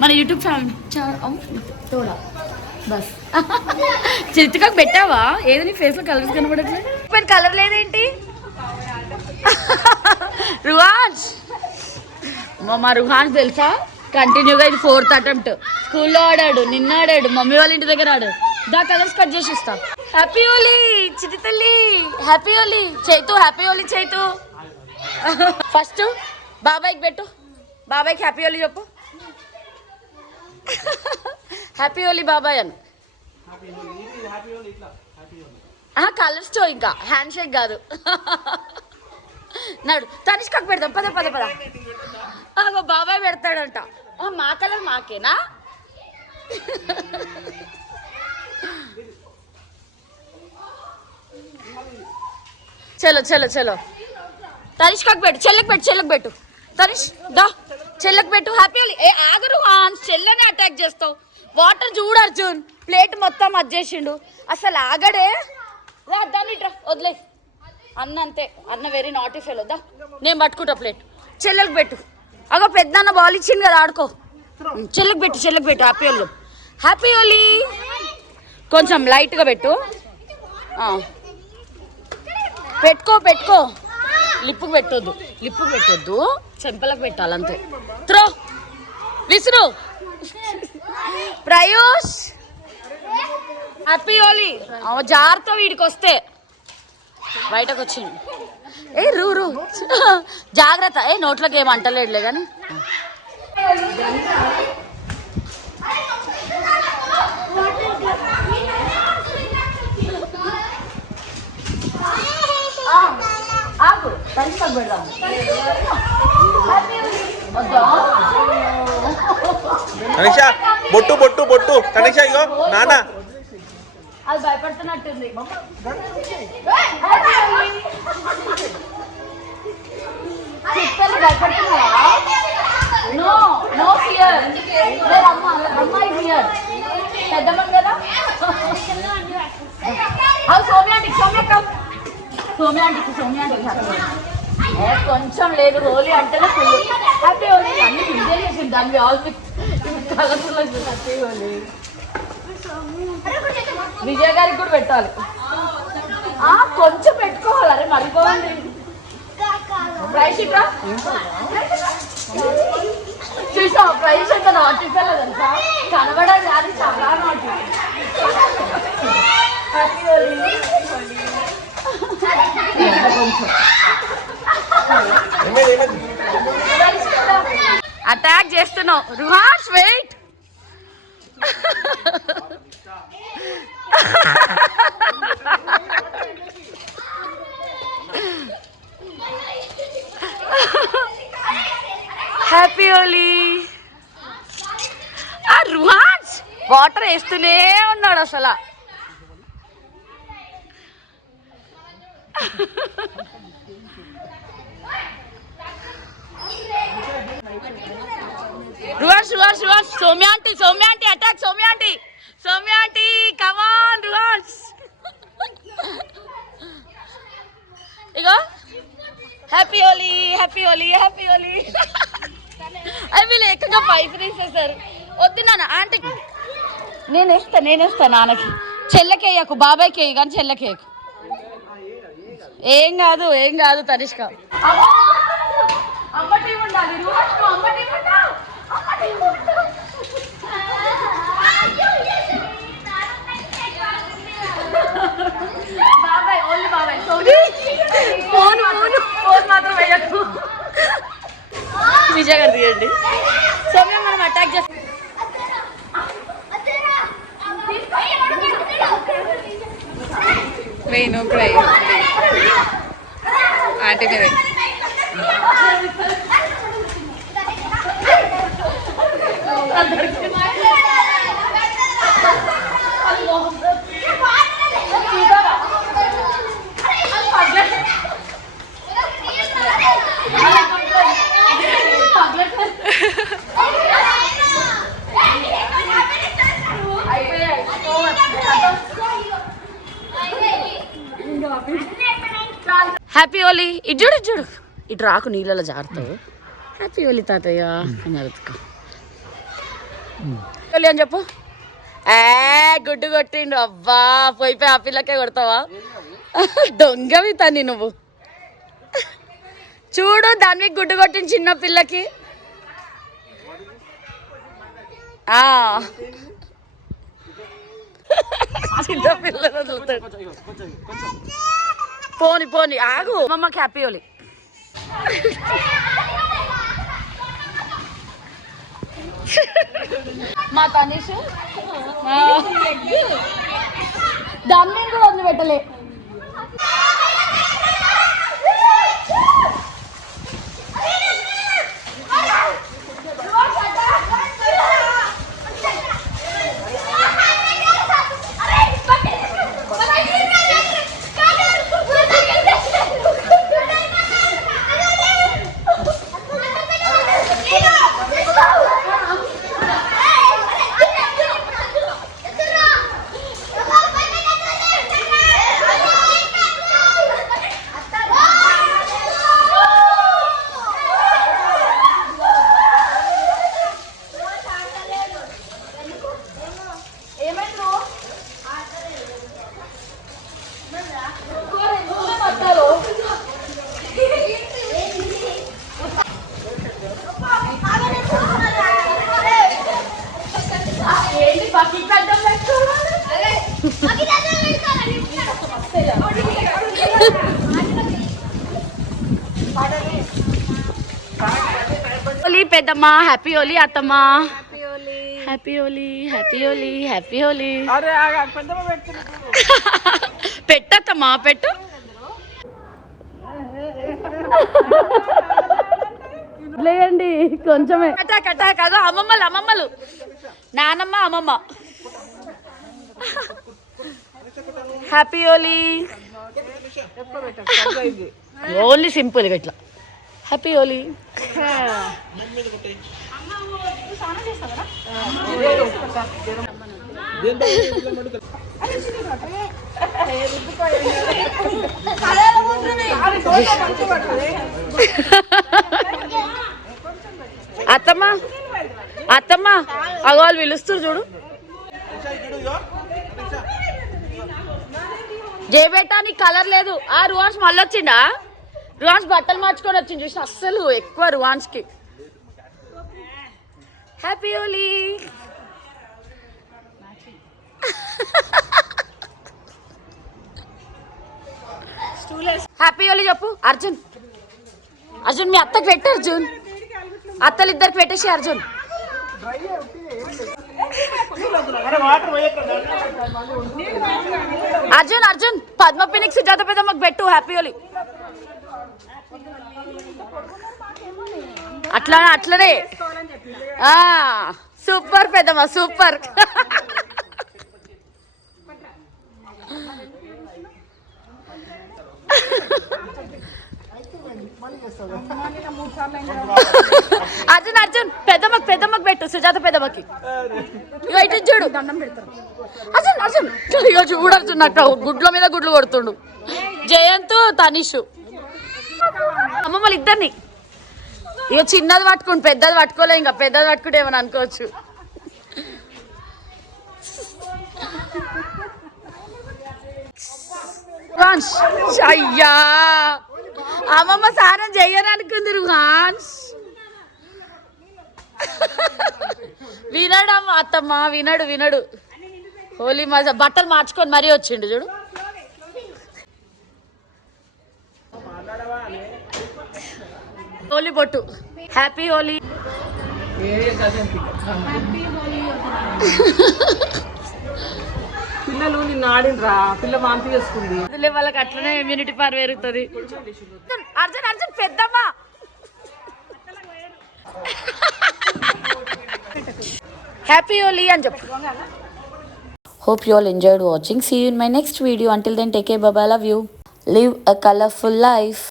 మన YouTube family తోడా bus చిత్తుకాకు పెట్టావా? ఏది నీ ఫేస్ లో కలర్స్ కనబడట్లేదు? మరి కలర్ లేదేంటి? రుహాన్స్ మా రుహాన్స్ తెలుసా? కంటిన్యూగా ఇది 4th అటెంప్ట్. స్కూల్లో ఆడాడు, నిన్న ఆడాడు, మమ్మీ వాళ్ళ ఇంటి దగ్గర ఆడాడు. దా కలర్స్ కట్ చేసి ఇస్తా. హ్యాపీ హోలీ చిటి తల్లి, happy Holi Chaitu, happy Holi Chaitu. First బాబాయ్కి పెట్టు, బాబాయ్కి హ్యాపీ హోలీ చెప్పు. హ్యాపీ హోలీ బాబాయ్ అను. కలర్స్ తో ఇంకా హ్యాండ్ షేక్ కాదు. నాడు తనిష్కకు పెడదాం, పద పద పద. బాబాయ్ పెడతాడంట. మా కలర్ మాకేనా? చలో చలో చలో. తనిష్కకు పెట్టు, చెల్లెకి పెట్టు, చెల్లెకి పెట్టు. తనిష్ దా చెల్లెకి పెట్టు. హ్యాపీ హోలీ. ఏ ఆగరు చెల్లెనే అటాక్ చేస్తావు. వాటర్ చూడు అర్జున్, ప్లేట్ మొత్తం అజ్జేసిండు. అసలు ఆగడే. దాన్ని ఇట్రా వదిలే. అన్న అంతే, అన్న వెరీ నాటీ ఫెలో. దా నేను పట్టుకుంటా ప్లేట్. చెల్లెకి పెట్టు. అగో పెద్దన్న బాల్ ఇచ్చింది కదా, ఆడుకో. చెల్లెకి పెట్టు, చెల్లెకి పెట్టు. Happy Holi, happy Holi. కొంచెం లైట్గా పెట్టు. పెట్టుకో పెట్టుకో. లిప్పుకు పెట్టొద్దు, లిప్పుకు పెట్టొద్దు, చెంపలకు పెట్టాలంతే. త్రో విసురు. ప్రయూష్ హ్యాపీ హోలీ. జాగ్రత్త వీడికి వస్తే. బయటకు వచ్చింది. ఏ రూ రూ జాగ్రత్త. ఏ నోట్లోకి ఏం అంటలేడులే కానీ. తనిషా బొట్టు బొట్టు బొట్టు. తనిషా ఇగో నాన్న. అది భయపడుతున్నట్టుంది. భయపడుతున్నావా? No no fear. అమ్మాయి ఫియర్ పెద్దమ్మ కదా. సోమ్యాంటికి సోమ్యాంటికి సోమ్యాంటికి కొంచెం లేదు. హోలీ అంటేనే ఫుల్ హ్యాపీ హోలీ. అన్ని ఫిల్ చేసింది దాన్ని. Colourful happy Holi. విజయ్ గారికి కూడా పెట్టాలి. కొంచెం పెట్టుకోవాలి. అరే మరిపోండి. చూసా ప్రైస్ ఎంత నాటి తెలుసా? కనబడాలి కానీ చాలా నాటి. హ్యాపీ హోలీ. అటాక్ చేస్తున్నావు Ruhans. Wait. Happy Holi. Ruhans water వేస్తూనే ఉన్నాడు అసలు. రుహాన్స్ రుహాన్స్ రుహాన్స్. సౌమ్యాంటి సౌమ్యాంటి అటాక్. సౌమ్యాంటి సౌమ్యాంటి కమాన్ రుహాన్స్. ఇగో happy Holi happy Holi happy Holi. అవి వీళ్ళు ఏకంగా పైసలు ఇచ్చేసారు. వద్దు నాన్న ఆంటీ. నేనేస్తా నాన్నకి. చెల్లెకేయకు, బాబాయ్కి వేయకు కానీ చెల్లెకేయకు. ఏం కాదు ఏం కాదు తనిష్క. అమ్మటి ఉండాలి. బాబాయ్ ఓన్లీ బాబాయ్. ఫోన్ మాత్రం వేయకు. విజయ్ గారు తీయండి. సౌమ్య మనం అటాక్ చేస్తాం. వేయను క్రై ఆంటీ మీద. హ్యాపీ హోలీ. ఇటు చూడు ఇటు చూడు. ఇటు రాకు నీళ్ళలో జారుతావు. హ్యాపీ హోలీ తాతయ్య అన్నరుతుకో హోలీ అని చెప్పు. గుడ్డు కొట్టిండు. అబ్బా పోయి ఆ పిల్లకే కొడతావా? దొంగవి తన్ని నువ్వు. చూడు దాని మీద గుడ్డు కొట్టింది చిన్న పిల్లకి. చిన్న పిల్లలు వదులుతాడు. పోని పోని ఆగు. అమ్మమ్మకి హ్యాపీ హోలీ. మా తనీష్ దాన్ని కూడా వదిలిపెట్టలే. హోలీ పెద్దమ్మ హ్యాపీ హోలీ. అత్తమ్మ happy Holi. Happy Holi. Happy Holi. పెట్టత్తమ్మా పెట్టు. లేదండి కొంచెమే. కటా కాదు అమ్మమ్మలు అమ్మమ్మలు నానమ్మ అమ్మమ్మ. హ్యాపీ హోలీ. ఓన్లీ సింపుల్ ఇట్లా హ్యాపీ హోలీ. అత్తమ్మ అత్తమ్మ అగవాళ్ళు పిలుస్తారు చూడు. జయబేటా నీకు కలర్ లేదు. రువాన్స్ మళ్ళీ వచ్చిండా? రువాన్స్ బట్టలు మార్చుకొని వచ్చింది చూసిన అస్సలు ఎక్కువ రువాన్స్కి. హ్యాపీ హోలీ. హ్యాపీ హోలీ చెప్పు. అర్జున్ అర్జున్ మీ అత్తకి పెట్టు. అర్జున్ అత్తలు ఇద్దరికి పెట్టేసి. అర్జున్ అర్జున్ అర్జున్ పద్మపినికి సుజాత పెద్దమ్మకి పెట్టు హ్యాపీ హోలీ. అట్లనే సూపర్ పెద్దమ్మ సూపర్. అర్జున్ అర్జున్ పెద్దమ్మకి పెట్టు సుజాత పెద్దమ్మకి. ఇటు చూడు దండం పెడతారు. అర్జున్ అర్జున్ ఇక చూడు అర్జున్ అట్లా గుడ్ల మీద గుడ్లు కొడుతుండు. జయంత్ తనీషు అమ్మమ్మలు ఇద్దరిని. ఇక చిన్నది పట్టుకుంటు పెద్దది పట్టుకోలే. ఇంకా పెద్దది పట్టుకుంటే ఏమని అనుకోవచ్చు. అయ్యా అమ్మమ్మ సారం చెయ్యని అనుకుంది రుహాన్స్. వినడమ్మ అత్తమ్మ వినడు. హోలీ మజా బట్టలు మార్చుకొని మరీ వచ్చిండు చూడు. హోలీ బొట్టు హ్యాపీ హోలీ. పిల్లలు నిన్ను ఆడినరా పిల్ల వాంతి చేసుకుంది. వాళ్ళకి అట్లనే ఇమ్యూనిటీ పవర్ పెరుగుతుంది. అర్జున్ అర్జున్ పెద్దమ్మ హ్యాపీ హోలీ అని చెప్పు. Hope you all enjoyed watching. See you in my next video. Until then, take care. Bye bye. Love you. Live a colorful life.